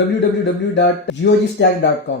www.geogystack.com,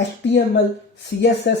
HTML, CSS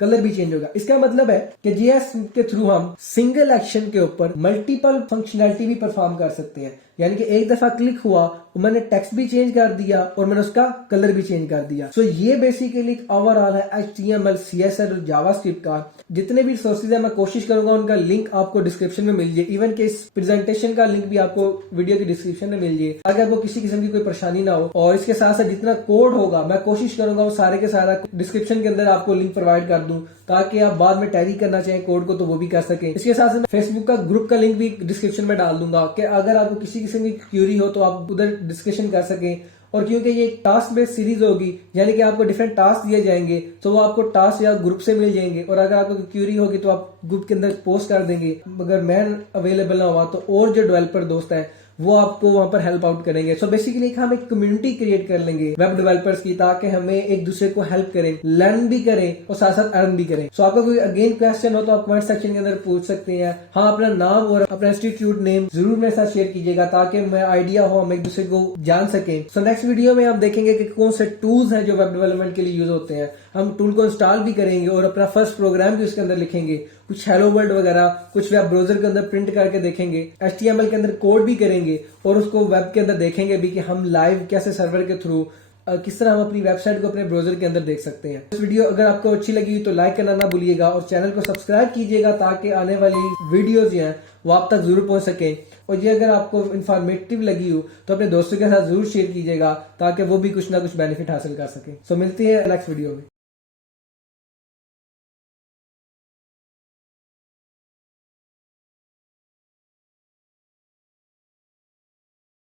colour भी change होगा। इसका मतलब है कि जीएस के थ्रू हम सिंगल एक्शन के ऊपर मल्टीपल फंक्शनैलिटी भी परफॉर्म कर सकते हैं। यानी कि एक दफा क्लिक हुआ और मैंने टेक्स्ट भी चेंज कर दिया और मैंने उसका कलर भी चेंज कर दिया। सो ये बेसिकली ओवरऑल है HTML, CSS और जावास्क्रिप्ट का। जितने भी सोर्सेज है मैं कोशिश करूंगा उनका लिंक आपको डिस्क्रिप्शन में मिल जाए। इवन के इस प्रेजेंटेशन का लिंक भी आपको वीडियो की डिस्क्रिप्शन में मिल जाए, ताकि आपको किसी किस्म की कोई परेशानी ना हो। और इसके साथ साथ जितना कोड होगा मैं कोशिश करूंगा वो सारे के सारा डिस्क्रिप्शन के अंदर आपको लिंक प्रोवाइड कर दूं, ताकि आप बाद में टैली करना चाहें कोड को तो वो भी कर सकें। इसके साथ साथ फेसबुक का ग्रुप का लिंक भी डिस्क्रिप्शन में डाल दूंगा कि अगर आपको किसी किस्म की क्यूरी हो तो आप उधर डिस्कशन कर सकें। और क्योंकि ये एक टास्क बेस्ड सीरीज होगी, यानी कि आपको डिफरेंट टास्क दिए जाएंगे, तो वो आपको टास्क या ग्रुप से मिल जाएंगे। और अगर आपको क्यूरी होगी तो आप ग्रुप के अंदर पोस्ट कर देंगे। अगर मैं अवेलेबल ना हुआ तो और जो डेवलपर दोस्त है वो आपको वहां पर हेल्प आउट करेंगे। सो बेसिकली हम एक कम्युनिटी क्रिएट कर लेंगे वेब डेवलपर्स की, ताकि हमें एक दूसरे को हेल्प करें, लर्न भी करें और साथ साथ अर्न भी करें। सो आपका कोई अगेन क्वेश्चन हो तो आप कमेंट सेक्शन के अंदर पूछ सकते हैं। हाँ, अपना नाम और अपना इंस्टीट्यूट नेम जरूर मेरे साथ शेयर कीजिएगा, ताकि मैं आइडिया हो हम एक दूसरे को जान सकें। सो नेक्स्ट वीडियो में हम देखेंगे कि कौन से टूल्स हैं जो वेब डेवलपमेंट के लिए यूज होते हैं। हम टूल को इंस्टॉल भी करेंगे और अपना फर्स्ट प्रोग्राम भी उसके अंदर लिखेंगे, कुछ हेलो वर्ल्ड वगैरह कुछ वेब ब्राउजर के अंदर प्रिंट करके देखेंगे, HTML के अंदर कोड भी करेंगे और उसको वेब के अंदर देखेंगे भी कि हम लाइव कैसे सर्वर के थ्रू किस तरह हम अपनी वेबसाइट को अपने ब्राउजर के अंदर देख सकते हैं। इस वीडियो अगर आपको अच्छी लगी तो लाइक करना ना भूलिएगा और चैनल को सब्सक्राइब कीजिएगा, ताकि आने वाली वीडियोज हैं वो आप तक जरूर पहुंच सके। और ये अगर आपको इन्फॉर्मेटिव लगी हो तो अपने दोस्तों के साथ जरूर शेयर कीजिएगा, ताकि वो भी कुछ ना कुछ बेनिफिट हासिल कर सके। सो मिलते हैं नेक्स्ट वीडियो में।